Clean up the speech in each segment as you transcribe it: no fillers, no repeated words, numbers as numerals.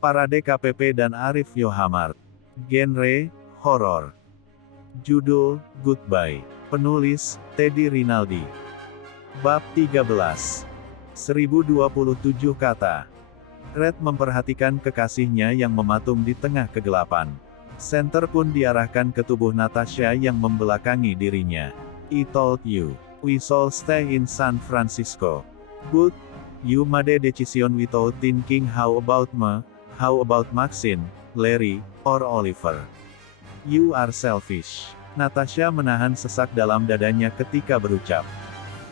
Parade KPP dan Arif Yohamart. Genre, horor. Judul, Goodbye. Penulis, Teddy Rinaldi. Bab 13. 1027 kata. Red memperhatikan kekasihnya yang mematung di tengah kegelapan. Senter pun diarahkan ke tubuh Natasha yang membelakangi dirinya. I told you, we shall stay in San Francisco. But, you made a decision without thinking how about me, how about Maxine, Larry, or Oliver. You are selfish. Natasha menahan sesak dalam dadanya ketika berucap.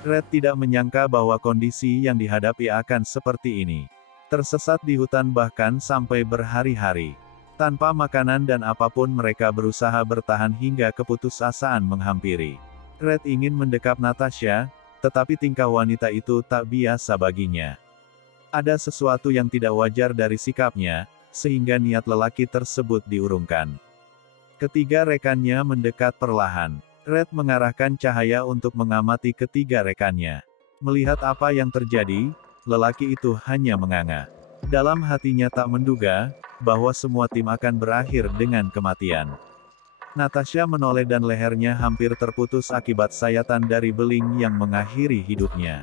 Red tidak menyangka bahwa kondisi yang dihadapi akan seperti ini. Tersesat di hutan bahkan sampai berhari-hari. Tanpa makanan dan apapun mereka berusaha bertahan hingga keputusasaan menghampiri. Red ingin mendekap Natasha, tetapi tingkah wanita itu tak biasa baginya. Ada sesuatu yang tidak wajar dari sikapnya, sehingga niat lelaki tersebut diurungkan. Ketiga rekannya mendekat perlahan. Red mengarahkan cahaya untuk mengamati ketiga rekannya. Melihat apa yang terjadi, lelaki itu hanya menganga. Dalam hatinya tak menduga, bahwa semua tim akan berakhir dengan kematian. Natasha menoleh dan lehernya hampir terputus akibat sayatan dari beling yang mengakhiri hidupnya.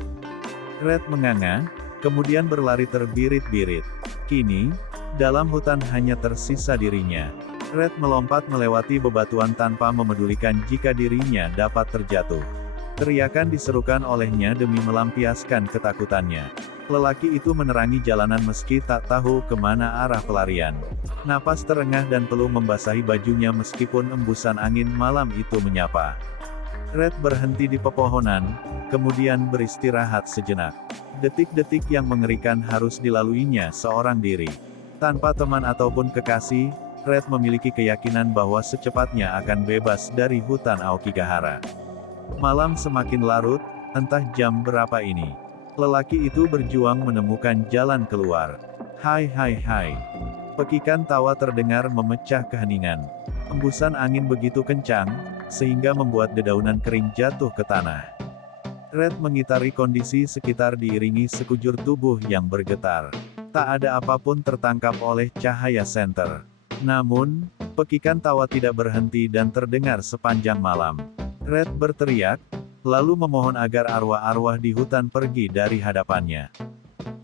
Red menganga, kemudian berlari terbirit-birit. Kini, dalam hutan hanya tersisa dirinya. Red melompat melewati bebatuan tanpa memedulikan jika dirinya dapat terjatuh. Teriakan diserukan olehnya demi melampiaskan ketakutannya. Lelaki itu menerangi jalanan meski tak tahu kemana arah pelarian. Napas terengah dan peluh membasahi bajunya meskipun embusan angin malam itu menyapa. Red berhenti di pepohonan, kemudian beristirahat sejenak. Detik-detik yang mengerikan harus dilaluinya seorang diri. Tanpa teman ataupun kekasih, Red memiliki keyakinan bahwa secepatnya akan bebas dari hutan Aokigahara. Malam semakin larut, entah jam berapa ini. Lelaki itu berjuang menemukan jalan keluar. Hai hai hai. Pekikan tawa terdengar memecah keheningan. Embusan angin begitu kencang, sehingga membuat dedaunan kering jatuh ke tanah. Red mengitari kondisi sekitar diiringi sekujur tubuh yang bergetar. Tak ada apapun tertangkap oleh cahaya senter. Namun, pekikan tawa tidak berhenti dan terdengar sepanjang malam. Red berteriak, lalu memohon agar arwah-arwah di hutan pergi dari hadapannya.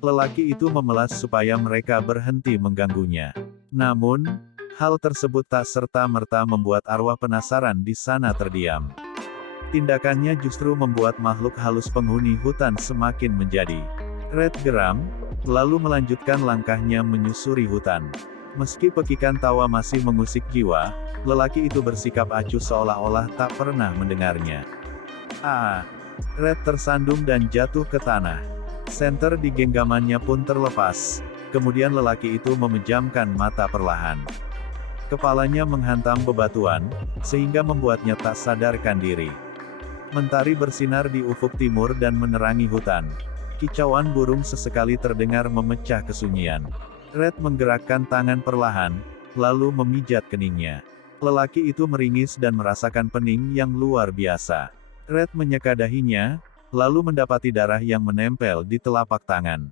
Lelaki itu memelas supaya mereka berhenti mengganggunya. Namun, hal tersebut tak serta-merta membuat arwah penasaran di sana terdiam. Tindakannya justru membuat makhluk halus penghuni hutan semakin menjadi. Red geram, lalu melanjutkan langkahnya menyusuri hutan. Meski pekikan tawa masih mengusik jiwa, lelaki itu bersikap acuh seolah-olah tak pernah mendengarnya. Red tersandung dan jatuh ke tanah. Senter di genggamannya pun terlepas. Kemudian lelaki itu memejamkan mata perlahan. Kepalanya menghantam bebatuan, sehingga membuatnya tak sadarkan diri. Mentari bersinar di ufuk timur dan menerangi hutan. Kicauan burung sesekali terdengar memecah kesunyian. Red menggerakkan tangan perlahan, lalu memijat keningnya. Lelaki itu meringis dan merasakan pening yang luar biasa. Red menyeka dahinya, lalu mendapati darah yang menempel di telapak tangan.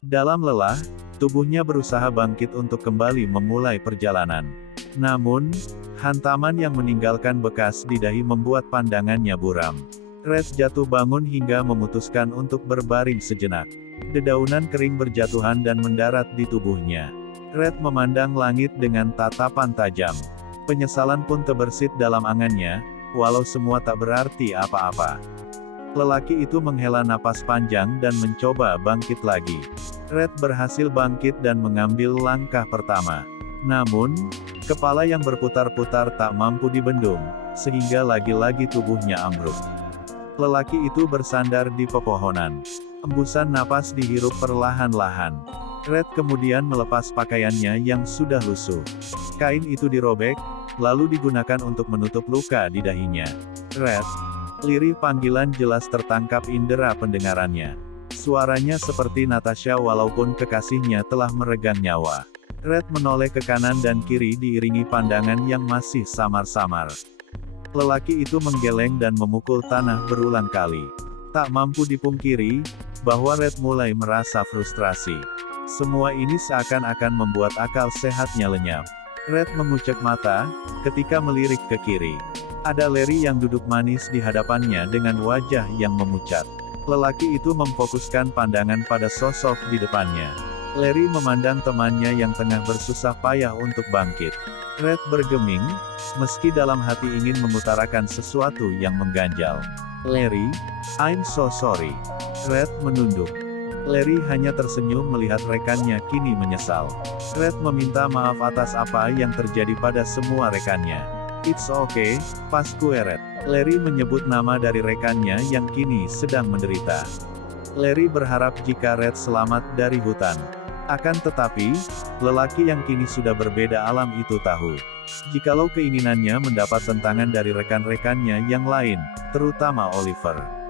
Dalam lelah, tubuhnya berusaha bangkit untuk kembali memulai perjalanan. Namun, hantaman yang meninggalkan bekas di dahi membuat pandangannya buram. Red jatuh bangun hingga memutuskan untuk berbaring sejenak. Dedaunan kering berjatuhan dan mendarat di tubuhnya. Red memandang langit dengan tatapan tajam. Penyesalan pun terbersit dalam angannya, walau semua tak berarti apa-apa. Lelaki itu menghela napas panjang dan mencoba bangkit lagi. Red berhasil bangkit dan mengambil langkah pertama. Namun, kepala yang berputar-putar tak mampu dibendung, sehingga lagi-lagi tubuhnya ambruk. Lelaki itu bersandar di pepohonan. Embusan napas dihirup perlahan-lahan. Red kemudian melepas pakaiannya yang sudah lusuh. Kain itu dirobek, lalu digunakan untuk menutup luka di dahinya. Red. Lirih panggilan jelas tertangkap indera pendengarannya. Suaranya seperti Natasha walaupun kekasihnya telah meregang nyawa. Red menoleh ke kanan dan kiri diiringi pandangan yang masih samar-samar. Lelaki itu menggeleng dan memukul tanah berulang kali. Tak mampu dipungkiri, bahwa Red mulai merasa frustrasi. Semua ini seakan-akan membuat akal sehatnya lenyap. Red mengucek mata, ketika melirik ke kiri. Ada Larry yang duduk manis di hadapannya dengan wajah yang memucat. Lelaki itu memfokuskan pandangan pada sosok di depannya. Larry memandang temannya yang tengah bersusah payah untuk bangkit. Red bergeming, meski dalam hati ingin mengutarakan sesuatu yang mengganjal. Larry, I'm so sorry. Red menunduk. Larry hanya tersenyum melihat rekannya kini menyesal. Red meminta maaf atas apa yang terjadi pada semua rekannya. It's okay, Pasqueret. Larry menyebut nama dari rekannya yang kini sedang menderita. Larry berharap jika Red selamat dari hutan. Akan tetapi, lelaki yang kini sudah berbeda alam itu tahu. Jikalau keinginannya mendapat tentangan dari rekan-rekannya yang lain, terutama Oliver.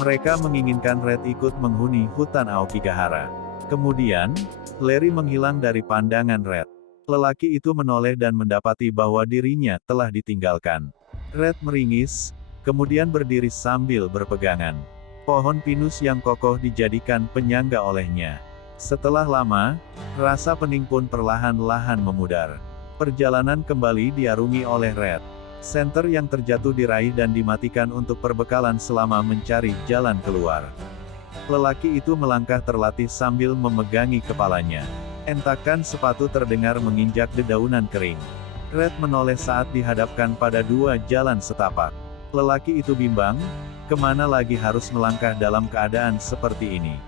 Mereka menginginkan Red ikut menghuni hutan Aokigahara. Kemudian, Larry menghilang dari pandangan Red. Lelaki itu menoleh dan mendapati bahwa dirinya telah ditinggalkan. Red meringis, kemudian berdiri sambil berpegangan. Pohon pinus yang kokoh dijadikan penyangga olehnya. Setelah lama, rasa pening pun perlahan-lahan memudar. Perjalanan kembali diarungi oleh Red. Senter yang terjatuh diraih dan dimatikan untuk perbekalan selama mencari jalan keluar. Lelaki itu melangkah terlatih sambil memegangi kepalanya. Entakan sepatu terdengar menginjak dedaunan kering. Red menoleh saat dihadapkan pada dua jalan setapak. Lelaki itu bimbang, kemana lagi harus melangkah dalam keadaan seperti ini.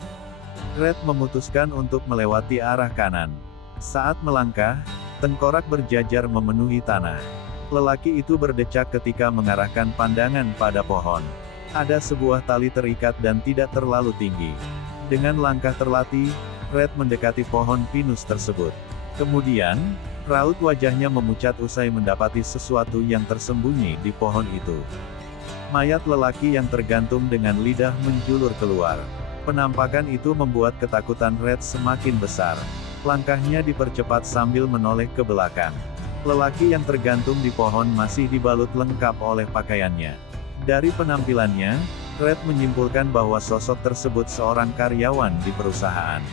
Red memutuskan untuk melewati arah kanan. Saat melangkah, tengkorak berjajar memenuhi tanah. Lelaki itu berdecak ketika mengarahkan pandangan pada pohon. Ada sebuah tali terikat dan tidak terlalu tinggi. Dengan langkah terlatih, Red mendekati pohon pinus tersebut. Kemudian, raut wajahnya memucat usai mendapati sesuatu yang tersembunyi di pohon itu. Mayat lelaki yang tergantung dengan lidah menjulur keluar. Penampakan itu membuat ketakutan Red semakin besar. Langkahnya dipercepat sambil menoleh ke belakang. Lelaki yang tergantung di pohon masih dibalut lengkap oleh pakaiannya. Dari penampilannya, Red menyimpulkan bahwa sosok tersebut seorang karyawan di perusahaan.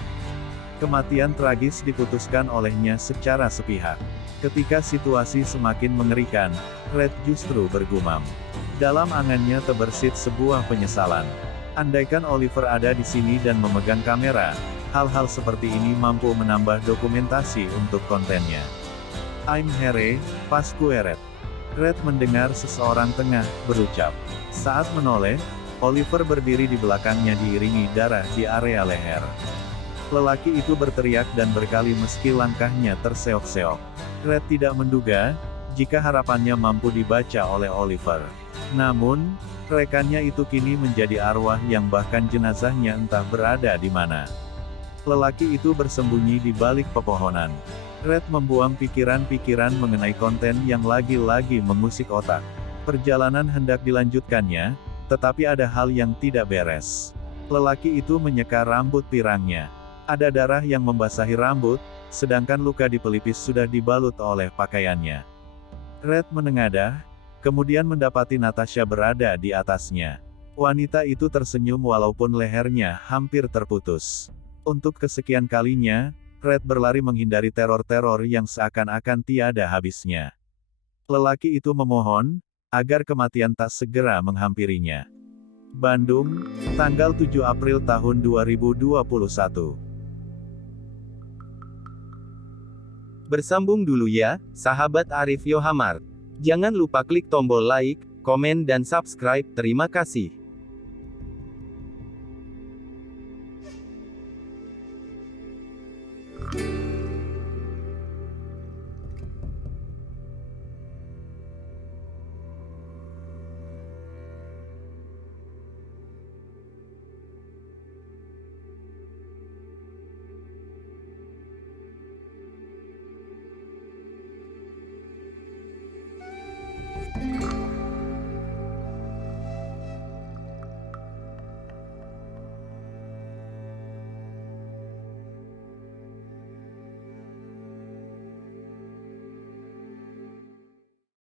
Kematian tragis diputuskan olehnya secara sepihak. Ketika situasi semakin mengerikan, Red justru bergumam. Dalam angannya terbersit sebuah penyesalan. Andaikan Oliver ada di sini dan memegang kamera, hal-hal seperti ini mampu menambah dokumentasi untuk kontennya. I'm Here, Pasqueret. Red mendengar seseorang tengah berucap. Saat menoleh, Oliver berdiri di belakangnya diiringi darah di area leher. Lelaki itu berteriak dan berkali meski langkahnya terseok-seok. Red tidak menduga, jika harapannya mampu dibaca oleh Oliver. Namun, rekannya itu kini menjadi arwah yang bahkan jenazahnya entah berada di mana. Lelaki itu bersembunyi di balik pepohonan. Red membuang pikiran-pikiran mengenai konten yang lagi-lagi mengusik otak. Perjalanan hendak dilanjutkannya, tetapi ada hal yang tidak beres. Lelaki itu menyeka rambut pirangnya. Ada darah yang membasahi rambut, sedangkan luka di pelipis sudah dibalut oleh pakaiannya. Red menengadah, kemudian mendapati Natasha berada di atasnya. Wanita itu tersenyum walaupun lehernya hampir terputus. Untuk kesekian kalinya, Red berlari menghindari teror-teror yang seakan-akan tiada habisnya. Lelaki itu memohon, agar kematian tak segera menghampirinya. Bandung, tanggal 7 April tahun 2021. Bersambung dulu ya, sahabat Arif Yohamart. Jangan lupa klik tombol like, komen dan subscribe. Terima kasih.